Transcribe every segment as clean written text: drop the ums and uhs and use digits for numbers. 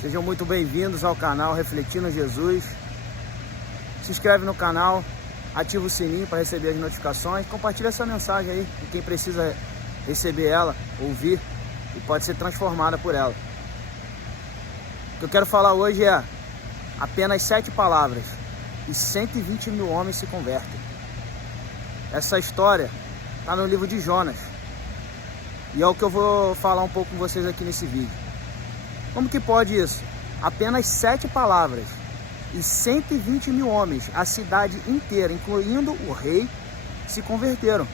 Sejam muito bem-vindos ao canal Refletindo Jesus. Se inscreve no canal, ativa o sininho para receber as notificações. Compartilha essa mensagem aí com quem precisa receber ela, ouvir e pode ser transformada por ela. O que eu quero falar hoje é apenas 7 palavras e 120 mil homens se convertem. Essa história está no livro de Jonas e é o que eu vou falar um pouco com vocês aqui nesse vídeo. Como que pode isso? Apenas 7 palavras e 120 mil homens, a cidade inteira, incluindo o rei, se converteram.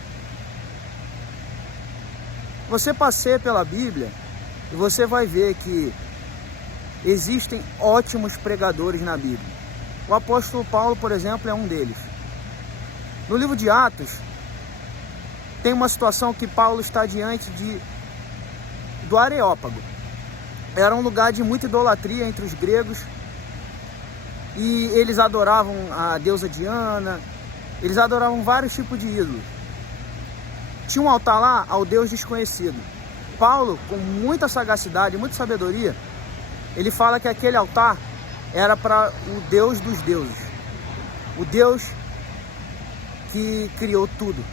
Você passeia pela Bíblia e você vai ver que existem ótimos pregadores na Bíblia. O apóstolo Paulo, por exemplo, é um deles. No livro de Atos, tem uma situação que Paulo está diante do Areópago. Era um lugar de muita idolatria entre os gregos e eles adoravam a deusa Diana, eles adoravam vários tipos de ídolos. Tinha um altar lá ao Deus desconhecido. Paulo, com muita sagacidade, muita sabedoria, ele fala que aquele altar era para o Deus dos deuses, o Deus que criou tudo.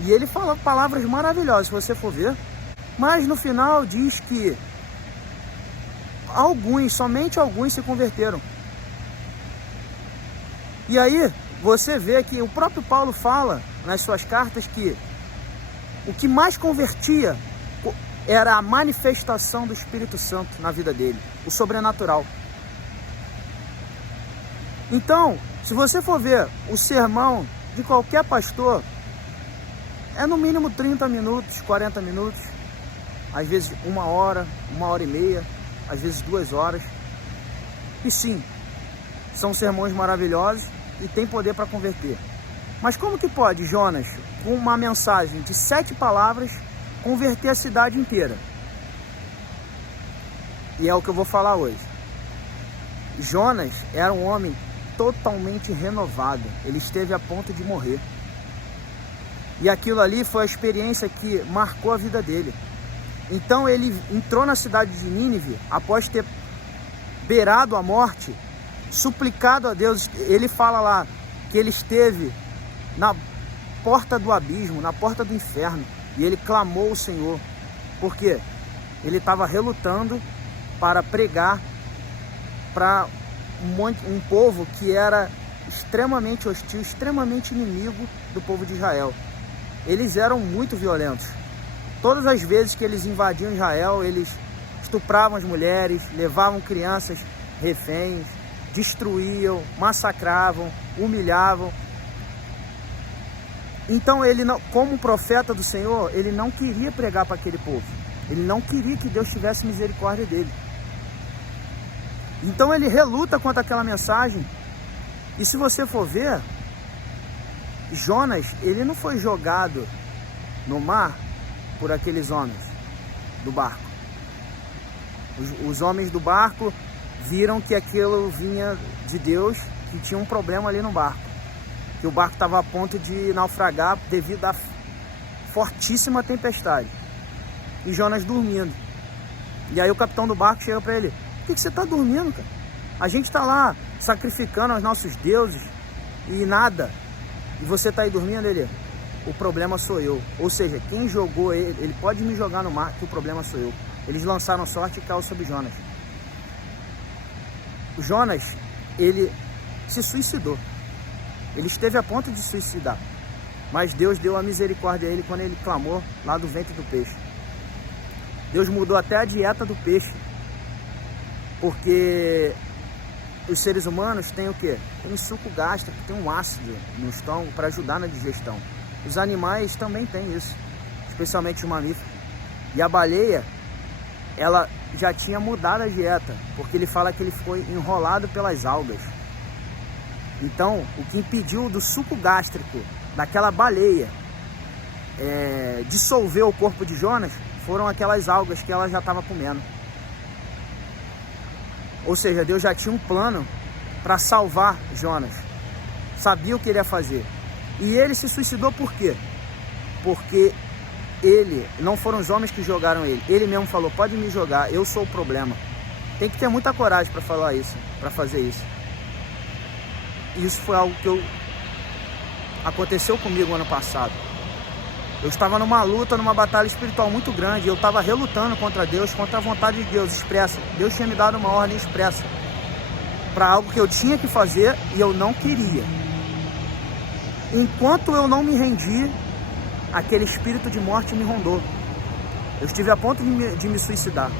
E ele fala palavras maravilhosas, se você for ver, mas no final diz que somente alguns se converteram. E aí você vê que o próprio Paulo fala nas suas cartas que o que mais convertia era a manifestação do Espírito Santo na vida dele, o sobrenatural. Então, se você for ver o sermão de qualquer pastor, é no mínimo 30 minutos, 40 minutos, às vezes 1 hora, 1h30, às vezes 2 horas. E sim, são sermões maravilhosos e tem poder para converter. Mas como que pode Jonas, com uma mensagem de 7 palavras, converter a cidade inteira? E é o que eu vou falar hoje. Jonas era um homem totalmente renovado. Ele esteve a ponto de morrer. E aquilo ali foi a experiência que marcou a vida dele. Então ele entrou na cidade de Nínive, após ter beirado a morte, suplicado a Deus. Ele fala lá que ele esteve na porta do abismo, na porta do inferno, e ele clamou ao Senhor, porque ele estava relutando para pregar para um povo que era extremamente hostil, extremamente inimigo do povo de Israel. Eles eram muito violentos. Todas as vezes que eles invadiam Israel, eles estupravam as mulheres, levavam crianças reféns, destruíam, massacravam, humilhavam. Então ele, como profeta do Senhor, ele não queria pregar para aquele povo. Ele não queria que Deus tivesse misericórdia dele. Então ele reluta contra aquela mensagem. E se você for ver, Jonas, ele não foi jogado no mar por aqueles homens do barco. Os homens do barco viram que aquilo vinha de Deus, que tinha um problema ali no barco, que o barco estava a ponto de naufragar devido à fortíssima tempestade. E Jonas dormindo. E aí o capitão do barco chega para ele: por que você está dormindo, cara? A gente está lá sacrificando aos nossos deuses e nada. E você está aí dormindo? Ele: o problema sou eu. Ou seja, quem jogou ele pode me jogar no mar, que o problema sou eu. Eles lançaram sorte e caiu sobre Jonas. O Jonas, ele se suicidou. Ele esteve a ponto de se suicidar. Mas Deus deu a misericórdia a ele quando ele clamou lá do ventre do peixe. Deus mudou até a dieta do peixe. Porque os seres humanos têm o quê? Tem um suco gástrico, tem um ácido no estômago para ajudar na digestão. Os animais também têm isso, especialmente os mamíferos. E a baleia, ela já tinha mudado a dieta, porque ele fala que ele foi enrolado pelas algas. Então, o que impediu do suco gástrico daquela baleia dissolver o corpo de Jonas foram aquelas algas que ela já estava comendo. Ou seja, Deus já tinha um plano para salvar Jonas. Sabia o que ele ia fazer. E ele se suicidou por quê? Porque não foram os homens que jogaram ele. Ele mesmo falou: pode me jogar, eu sou o problema. Tem que ter muita coragem para falar isso, para fazer isso. Isso foi algo que aconteceu comigo ano passado. Eu estava numa luta, numa batalha espiritual muito grande. Eu estava relutando contra Deus, contra a vontade de Deus expressa. Deus tinha me dado uma ordem expressa para algo que eu tinha que fazer e eu não queria. Enquanto eu não me rendi, aquele espírito de morte me rondou. Eu estive a ponto de me suicidar.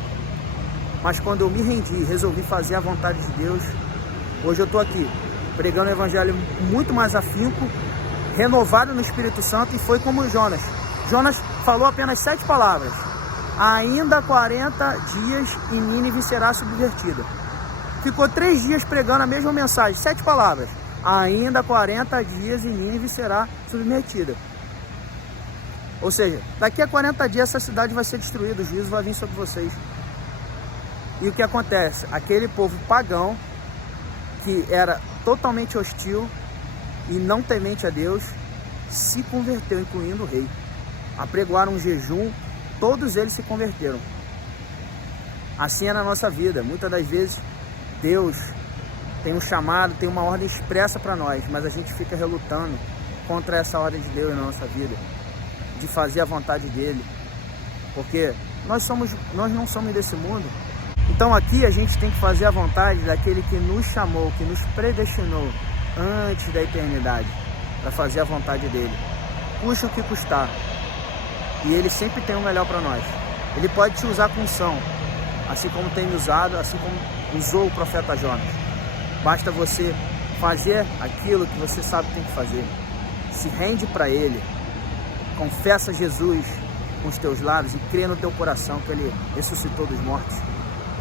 Mas quando eu me rendi e resolvi fazer a vontade de Deus, hoje eu estou aqui, pregando o evangelho muito mais afinco, renovado no Espírito Santo, e foi como Jonas. Jonas falou apenas 7 palavras. Ainda 40 dias e Nínive será subvertida. Ficou 3 dias pregando a mesma mensagem, 7 palavras. Ainda 40 dias e Nínive será submetida. Ou seja, daqui a 40 dias essa cidade vai ser destruída, o juízo vai vir sobre vocês. E o que acontece? Aquele povo pagão, que era totalmente hostil e não temente a Deus, se converteu, incluindo o rei. Apregoaram um jejum, todos eles se converteram. Assim é na nossa vida. Muitas das vezes Deus tem um chamado, tem uma ordem expressa para nós, mas a gente fica relutando contra essa ordem de Deus na nossa vida, de fazer a vontade dele, porque nós não somos desse mundo. Então aqui a gente tem que fazer a vontade daquele que nos chamou, que nos predestinou antes da eternidade, para fazer a vontade dele, custe o que custar. E ele sempre tem o melhor para nós. Ele pode te usar com unção, assim como tem me usado, assim como usou o profeta Jonas. Basta você fazer aquilo que você sabe que tem que fazer. Se rende para ele, confessa Jesus com os teus lábios e crê no teu coração que ele ressuscitou dos mortos.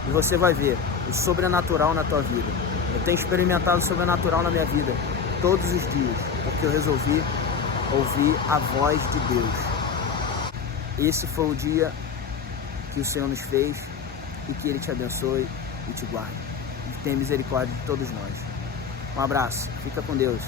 E você vai ver o sobrenatural na tua vida. Eu tenho experimentado o sobrenatural na minha vida todos os dias, porque eu resolvi ouvir a voz de Deus. Esse foi o dia que o Senhor nos fez, e que Ele te abençoe e te guarde. E tenha misericórdia de todos nós. Um abraço, fica com Deus.